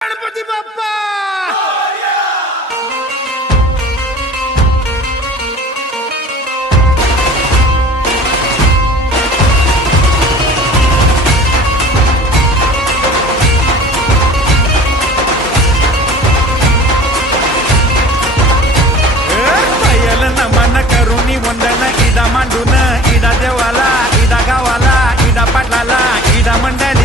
गणपती बाप्पा नमन करुणी वंदन इडा मांडून इडा देवाला इडा गावाला इडा पाटलाला इडा मंडळ